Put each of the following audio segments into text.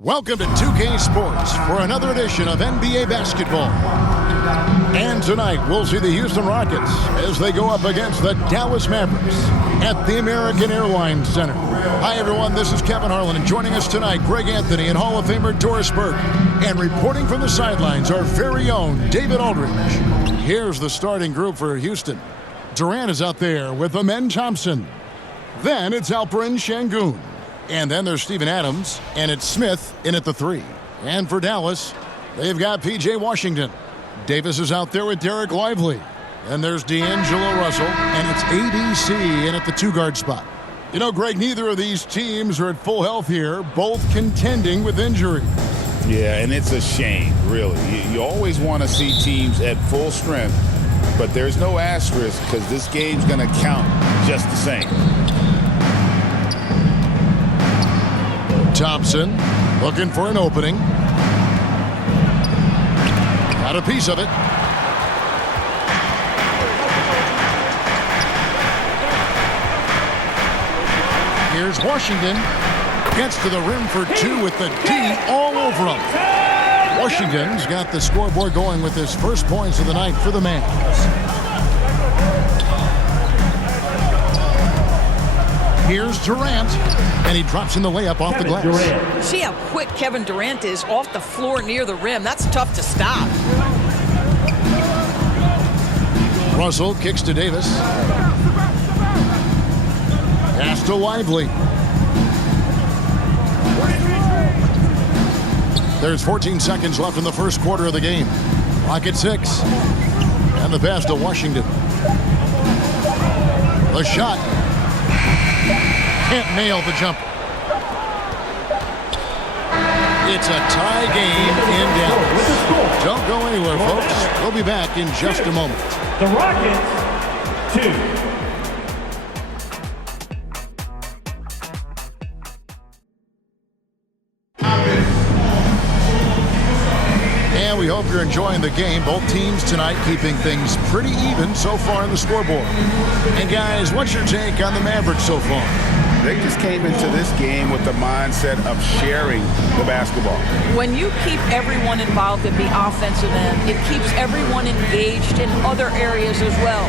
Welcome to 2K Sports for another edition of NBA basketball. And tonight, we'll see the Houston Rockets as they go up against the Dallas Mavericks at the American Airlines Center. Hi, everyone. This is Kevin Harlan, and joining us tonight, Greg Anthony and Hall of Famer Doris Burke. And reporting from the sidelines, our very own David Aldridge. Here's the starting group for Houston. Durant is out there with Amen Thompson. Then it's Alperen Şengün. And then there's Steven Adams, and it's Smith in at the 3. And for Dallas, they've got P.J. Washington. Davis is out there with Derrick Lively. And there's D'Angelo Russell, and it's ABC in at the 2-guard spot. You know, Greg, neither of these teams are at full health here, both contending with injury. Yeah, and it's a shame, really. You always want to see teams at full strength, but there's no asterisk because this game's going to count just the same. Thompson looking for an opening. Got a piece of it. Here's Washington. Gets to the rim for 2 with the D all over him. Washington's got the scoreboard going with his first points of the night for the Mavs. Here's Durant, and he drops in the layup off the glass. See how quick Kevin Durant is off the floor near the rim. That's tough to stop. Russell kicks to Davis. Pass to Lively. There's 14 seconds left in the first quarter of the game. Clock at 6. And the pass to Washington. The shot. Can't nail the jumper. It's a tie game in Dallas. Don't go anywhere, folks. We'll be back in just a moment. The Rockets, 2. And we hope you're enjoying the game. Both teams tonight keeping things pretty even so far in the scoreboard. And guys, what's your take on the Mavericks so far? They just came into this game with the mindset of sharing the basketball. When you keep everyone involved at the offensive end, it keeps everyone engaged in other areas as well.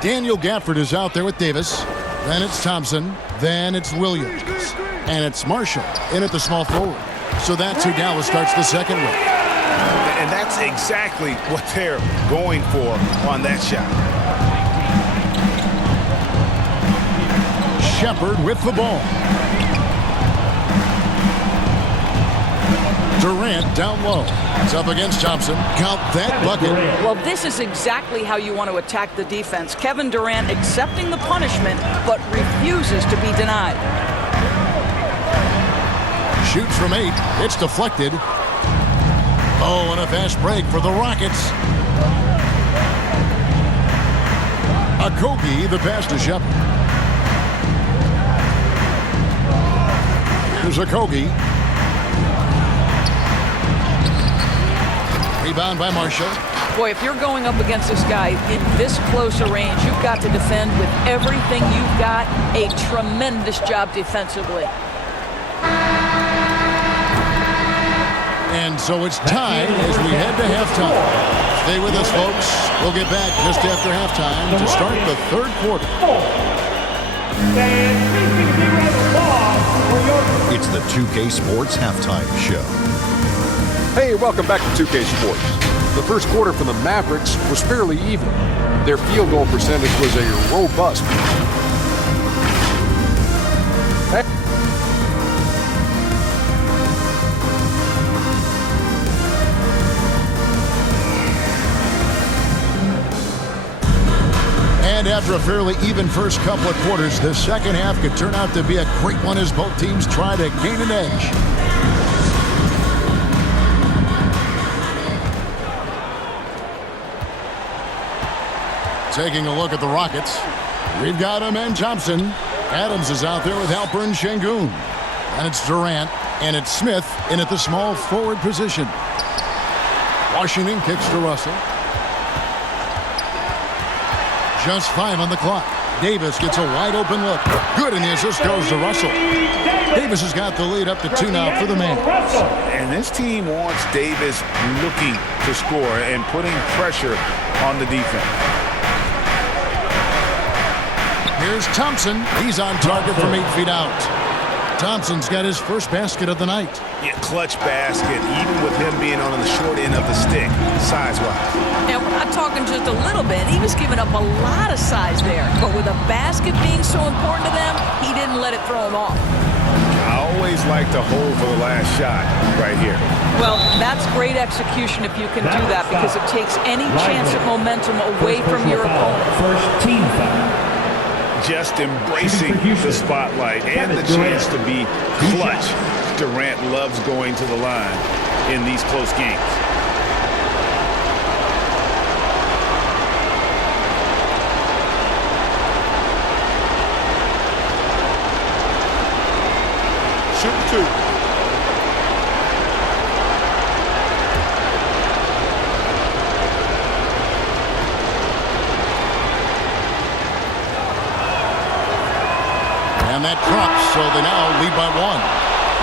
Daniel Gafford is out there with Davis. Then it's Thompson. Then it's Williams. And it's Marshall in at the small forward. So that's who Dallas starts the second with. And that's exactly what they're going for on that shot. Shepard with the ball. Durant down low. It's up against Thompson. Count that bucket. Well, this is exactly how you want to attack the defense. Kevin Durant accepting the punishment, but refuses to be denied. Shoots from 8. It's deflected. Oh, and a fast break for the Rockets. Okogie, the pass to Shepard. Here's Okogie. Rebound by Marshall. Boy, if you're going up against this guy in this close a range, you've got to defend with everything you've got. A tremendous job defensively. And so it's tied as we head to halftime. Stay with us, folks. We'll get back just after halftime to start the third quarter. It's the 2K Sports Halftime Show. Hey, welcome back to 2K Sports. The first quarter for the Mavericks was fairly even. Their field goal percentage was a robust. And after a fairly even first couple of quarters, the second half could turn out to be a great one as both teams try to gain an edge. Taking a look at the Rockets, we've got Amen Thompson. Adams is out there with Alperen Şengün. And it's Durant, and it's Smith in at the small forward position. Washington kicks to Russell. Just 5 on the clock. Davis gets a wide open look. Good, and the assist goes to Russell. Davis has got the lead up to 2 now for the man. And this team wants Davis looking to score and putting pressure on the defense. Here's Thompson. He's on target from 8 feet out. Thompson's got his first basket of the night. Yeah, clutch basket, even with him being on the short end of the stick, size-wise. And we're not talking just a little bit. He was giving up a lot of size there. But with a basket being so important to them, he didn't let it throw him off. I always like to hold for the last shot right here. Well, that's great execution if you can do that, because it takes any chance at momentum away from your opponent. First team foul. Just embracing the spotlight and the chance to be clutch. Durant loves going to the line in these close games. Shoot 2. And that drops, so they now lead by 1.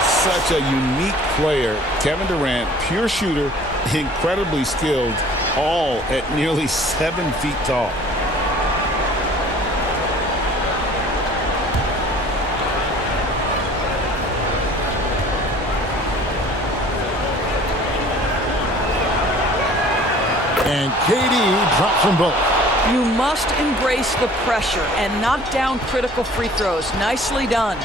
Such a unique player. Kevin Durant, pure shooter, incredibly skilled, all at nearly 7 feet tall. And KD drops them both. You must embrace the pressure and knock down critical free throws. Nicely done.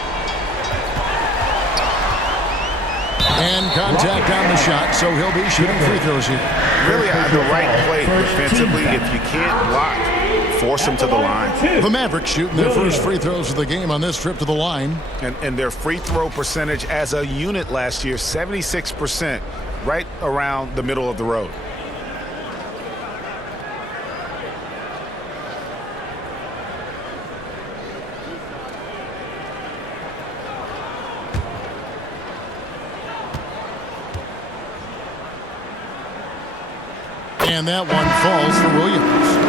And contact on the shot, so he'll be shooting free throws here. Really the right play defensively. If you can't block, force them to the line. The Mavericks shooting their first free throws of the game on this trip to the line. And their free throw percentage as a unit last year, 76%, right around the middle of the road. And that one falls for Williams.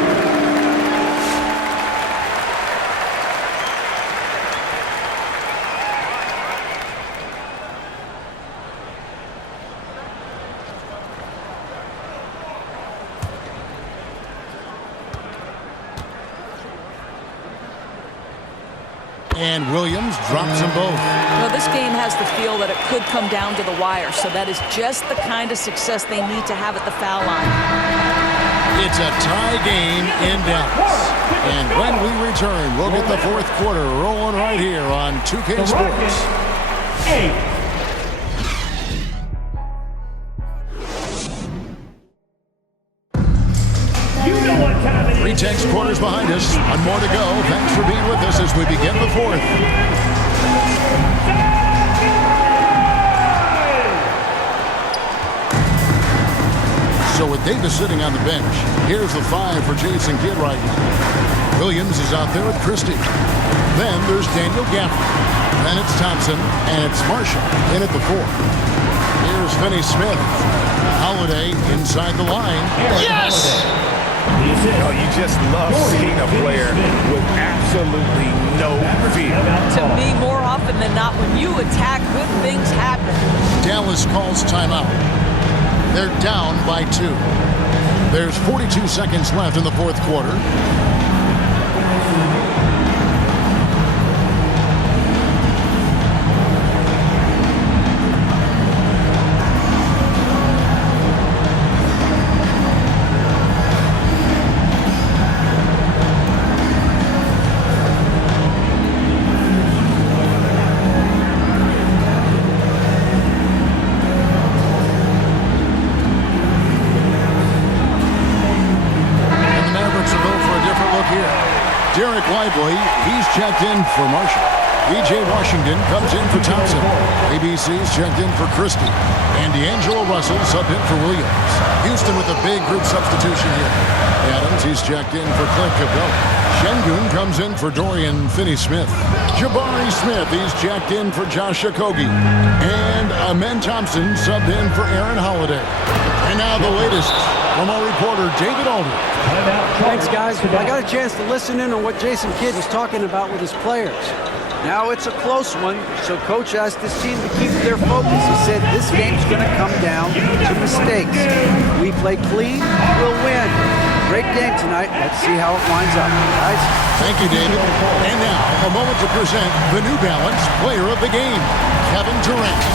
And Williams drops them both. Well, this game has the feel that it could come down to the wire, so that is just the kind of success they need to have at the foul line. It's a tie game in Dallas. And when we return, we'll get the fourth quarter rolling right here on 2K Sports. 8. Three-tenths quarters behind us. One more to go. Thanks for being with us as we begin the fourth. So with Davis sitting on the bench, here's the 5 for Jason Kidd right now. Williams is out there with Christie. Then there's Daniel Gafford. Then it's Thompson, and it's Marshall in at the 4. Here's Finney-Smith. Holiday inside the line. Yes! Oh, you just love seeing a player with absolutely no fear. To me, more often than not, when you attack, good things happen. Dallas calls timeout. They're down by 2. There's 42 seconds left in the fourth quarter. Derrick Lively, he's checked in for Marshall. E.J. Washington comes in for Thompson. ABC's checked in for Christie. And D'Angelo Russell subbed in for Williams. Houston with a big group substitution here. Adams, he's checked in for Clint Capella. Şengün comes in for Dorian Finney-Smith. Jabari Smith, he's checked in for Josh Okogie. And Amen Thompson subbed in for Aaron Holiday. And now the latest from our reporter, David Aldridge. Thanks, guys. I got a chance to listen in on what Jason Kidd was talking about with his players. Now it's a close one, so Coach asked his team to keep their focus. He said this game's going to come down to mistakes. We play clean, we'll win. Great game tonight. Let's see how it winds up, guys. Thank you, David. And now, a moment to present the New Balance Player of the Game, Kevin Durant.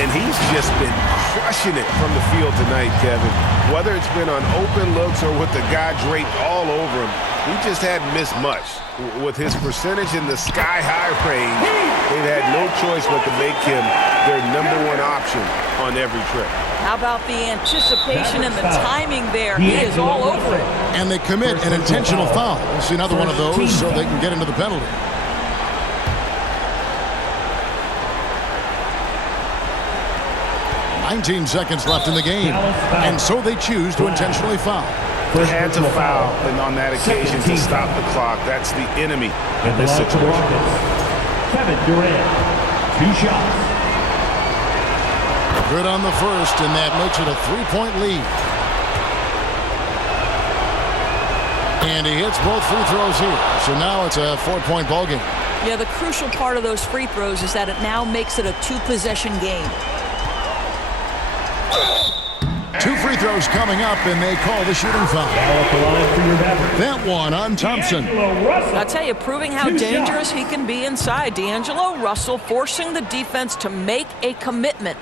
And he's just been crushing it from the field tonight, Kevin. Whether it's been on open looks or with the guy draped all over him, he just hadn't missed much. With his percentage in the sky-high range, they've had no choice but to make him their #1 option on every trip. How about the anticipation and the timing there? He is all over it. And they commit an intentional foul. We'll see another one of those so they can get into the penalty. "19 seconds left in the game, and so they choose to intentionally foul." They had to foul and on that occasion to stop the clock. That's the enemy in this situation. Kevin Durant, 2 shots. Good on the first, and that makes it a 3-point lead. And he hits both free throws here, so now it's a 4-point ball game. Yeah, the crucial part of those free throws is that it now makes it a 2-possession game. 2 free throws coming up, and they call the shooting foul. That one on Thompson. I'll tell you, proving how dangerous he can be inside. D'Angelo Russell forcing the defense to make a commitment.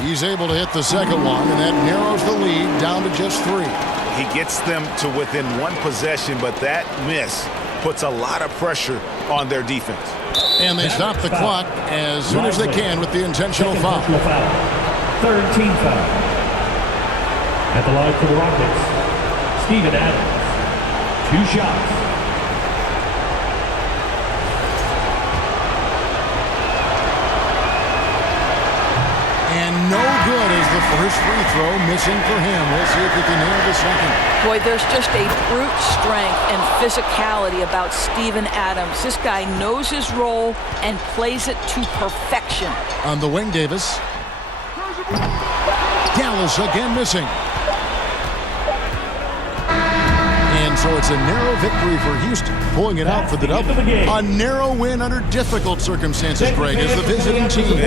He's able to hit the second one, and that narrows the lead down to just 3. He gets them to within 1 possession, but that miss puts a lot of pressure on their defense. And they stop the clock as soon as they can with the intentional foul. Third team foul. At the line for the Rockets, Steven Adams, 2 shots. And no good as the first free throw missing for him. We'll see if he can nail the second. Boy, there's just a brute strength and physicality about Steven Adams. This guy knows his role and plays it to perfection. On the wing, Davis. Dallas again missing. And so it's a narrow victory for Houston, pulling it out for the double. A narrow win under difficult circumstances, Greg, as the visiting team.